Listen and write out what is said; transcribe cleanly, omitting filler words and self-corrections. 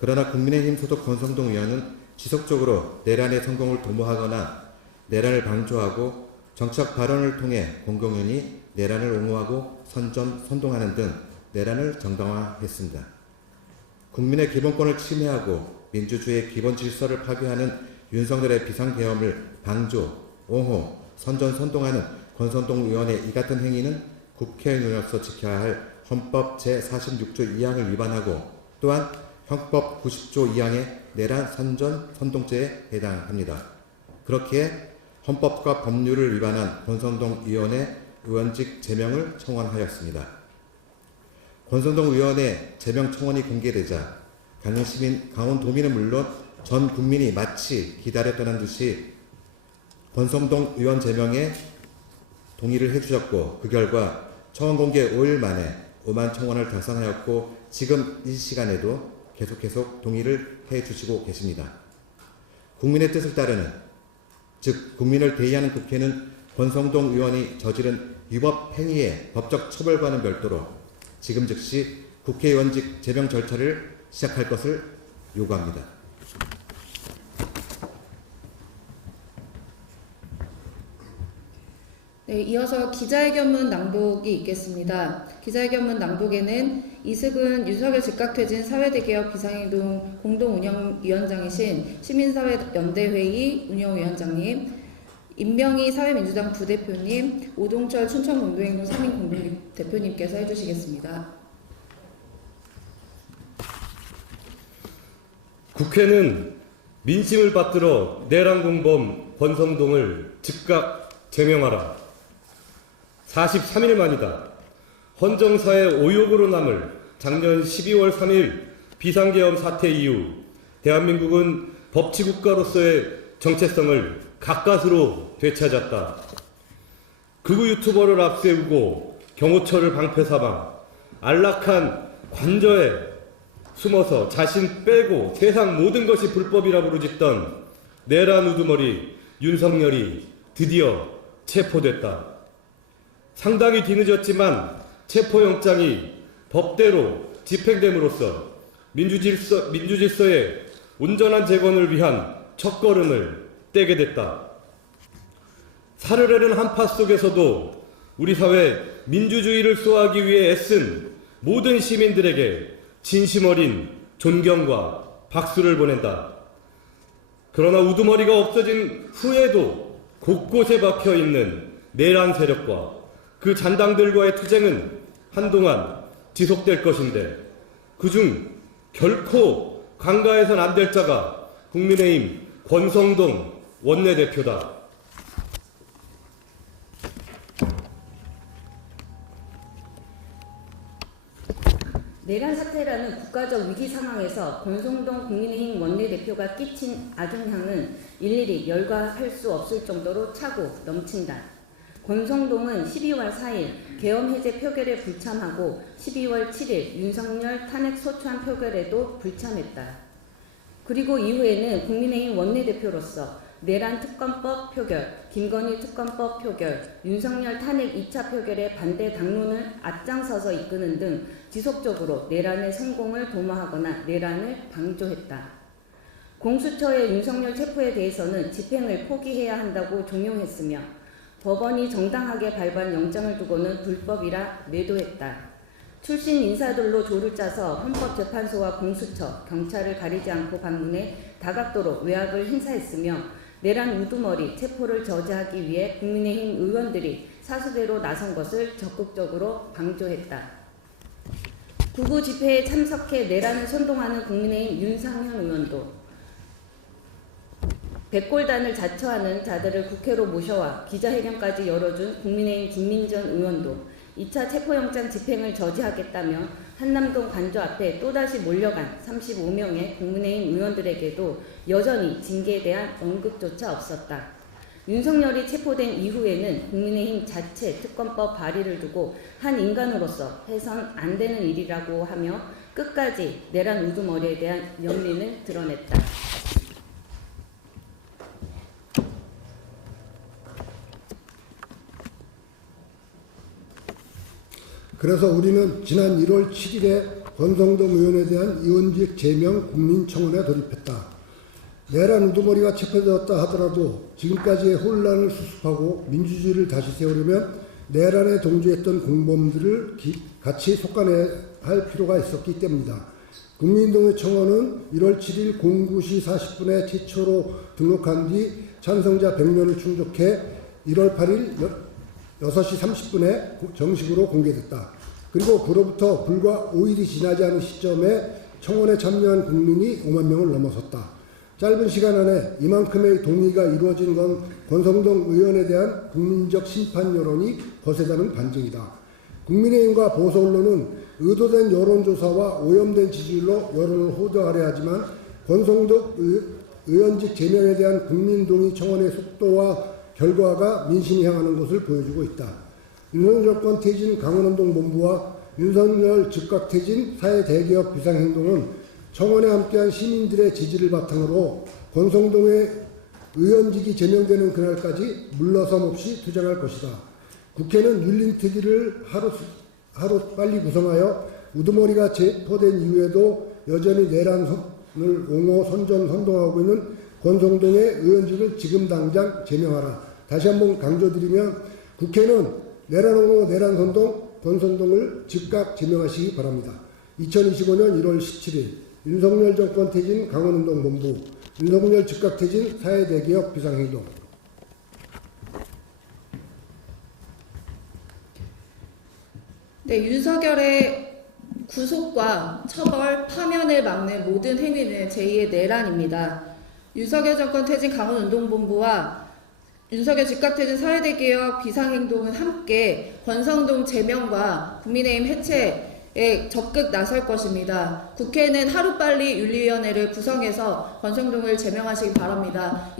그러나 국민의힘 소속 권성동 의원은 지속적으로 내란의 성공을 도모하거나 내란을 방조하고 정책 발언을 통해 공공연히 내란을 옹호하고 선동하는 등 내란을 정당화했습니다. 국민의 기본권을 침해하고 민주주의의 기본 질서를 파괴하는 윤석열의 비상계엄을 방조, 옹호, 선동하는 권성동 의원의 이 같은 행위는 국회의원으로서 지켜야 할 헌법 제46조 2항을 위반하고 또한 형법 90조 2항의 내란 선동죄에 해당합니다. 그렇기에 헌법과 법률을 위반한 권성동 의원의 의원직 제명을 청원하였습니다. 권성동 의원의 제명 청원이 공개되자 강원도민은 물론 전 국민이 마치 기다렸다는 듯이 권성동 의원 제명에 동의를 해주셨고, 그 결과 청원 공개 5일 만에 5만 청원을 달성하였고, 지금 이 시간에도 계속 동의를 해주시고 계십니다. 국민의 뜻을 따르는, 즉 국민을 대의하는 국회는 권성동 의원이 저지른 위법 행위의 법적 처벌과는 별도로 지금 즉시 국회의원직 제명 절차를 시작할 것을 요구합니다. 네, 이어서 기자회견문 낭독이 있겠습니다. 기자회견문 낭독에는 이승은 윤석열 즉각퇴진 사회대개혁 비상행동 공동운영위원장이신 시민사회연대회의 운영위원장님, 임명희 사회민주당 부대표님, 오동철 춘천공동행동 3인 공동대표님께서 해주시겠습니다. 국회는 민심을 받들어 내란 공범 권성동을 즉각 제명하라. 43일 만이다. 헌정사의 오욕으로 남을 작년 12월 3일 비상계엄 사태 이후 대한민국은 법치국가로서의 정체성을 가까스로 되찾았다. 극우 유튜버를 앞세우고 경호처를 방패 삼아 안락한 관저에 숨어서 자신 빼고 세상 모든 것이 불법이라 부르짖던 내란 우두머리 윤석열이 드디어 체포됐다. 상당히 뒤늦었지만 체포영장이 법대로 집행됨으로써 민주질서의 온전한 재건을 위한 첫걸음을 떼게 됐다. 사르르는 한파 속에서도 우리 사회 민주주의를 수호하기 위해 애쓴 모든 시민들에게 진심 어린 존경과 박수를 보낸다. 그러나 우두머리가 없어진 후에도 곳곳에 박혀있는 내란 세력과 그 잔당들과의 투쟁은 한동안 지속될 것인데, 그중 결코 간과해선 안 될 자가 국민의힘 권성동 원내대표다. 내란 사태라는 국가적 위기 상황에서 권성동 국민의힘 원내대표가 끼친 악영향은 일일이 열거할 수 없을 정도로 차고 넘친다. 권성동은 12월 4일 계엄 해제 표결에 불참하고 12월 7일 윤석열 탄핵 소추안 표결에도 불참했다. 그리고 이후에는 국민의힘 원내대표로서 내란 특검법 표결, 김건희 특검법 표결, 윤석열 탄핵 2차 표결의 반대 당론을 앞장서서 이끄는 등 지속적으로 내란의 성공을 도모하거나 내란을 방조했다. 공수처의 윤석열 체포에 대해서는 집행을 포기해야 한다고 종용했으며 법원이 정당하게 발부한 영장을 두고는 불법이라 매도했다. 출신 인사들로 조를 짜서 헌법재판소와 공수처, 경찰을 가리지 않고 방문해 다각도로 외압을 행사했으며 내란 우두머리 체포를 저지하기 위해 국민의힘 의원들이 사수대로 나선 것을 적극적으로 방조했다. 구구 집회에 참석해 내란을 선동하는 국민의힘 윤상현 의원도 백골단을 자처하는 자들을 국회로 모셔와 기자회견까지 열어준 국민의힘 김민전 의원도 2차 체포영장 집행을 저지하겠다며 한남동 관저 앞에 또다시 몰려간 35명의 국민의힘 의원들에게도 여전히 징계에 대한 언급조차 없었다. 윤석열이 체포된 이후에는 국민의힘 자체 특검법 발의를 두고 한 인간으로서 해선 안 되는 일이라고 하며 끝까지 내란 우두머리에 대한 연민을 드러냈다. 그래서 우리는 지난 1월 7일에 권성동 의원에 대한 의원직 제명 국민청원에 돌입했다. 내란 우두머리가 체포되었다 하더라도 지금까지의 혼란을 수습하고 민주주의를 다시 세우려면 내란에 동조했던 공범들을 같이 속아내야 할 필요가 있었기 때문이다. 국민운동의 청원은 1월 7일 09시 40분에 최초로 등록한 뒤 찬성자 100명을 충족해 1월 8일 6시 30분에 정식으로 공개됐다. 그리고 그로부터 불과 5일이 지나지 않은 시점에 청원에 참여한 국민이 5만 명을 넘어섰다. 짧은 시간 안에 이만큼의 동의가 이루어진 건 권성동 의원에 대한 국민적 심판 여론이 거세다는 반증이다. 국민의힘과 보수 언론은 의도된 여론조사와 오염된 지지율로 여론을 호도하려 하지만 권성동 의원직 제명에 대한 국민동의 청원의 속도와 결과가 민심이 향하는 것을 보여주고 있다. 윤석열 정권 퇴진 강원운동 본부와 윤석열 즉각 퇴진 사회 대기업 비상행동은 청원에 함께한 시민들의 지지를 바탕으로 권성동의 의원직이 제명되는 그날까지 물러섬 없이 투쟁할 것이다. 국회는 윤린특위를 하루 빨리 구성하여 우두머리가 체포된 이후에도 여전히 내란을 옹호, 선동하고 있는 권성동의 의원직을 지금 당장 제명하라. 다시 한번 강조드리면 국회는 내란 옹호, 내란 선동, 권성동을 즉각 제명하시기 바랍니다. 2025년 1월 17일 윤석열 정권 퇴진 강원운동 본부, 윤석열 즉각 퇴진 사회대기업 비상행동. 네, 윤석열의 구속과 처벌, 파면을 막는 모든 행위는 제2의 내란입니다. 윤석열 정권 퇴진 강원운동본부와 윤석열 즉각퇴진 사회대기업 비상행동은 함께 권성동 제명과 국민의힘 해체에 적극 나설 것입니다. 국회는 하루빨리 윤리위원회를 구성해서 권성동을 제명하시기 바랍니다.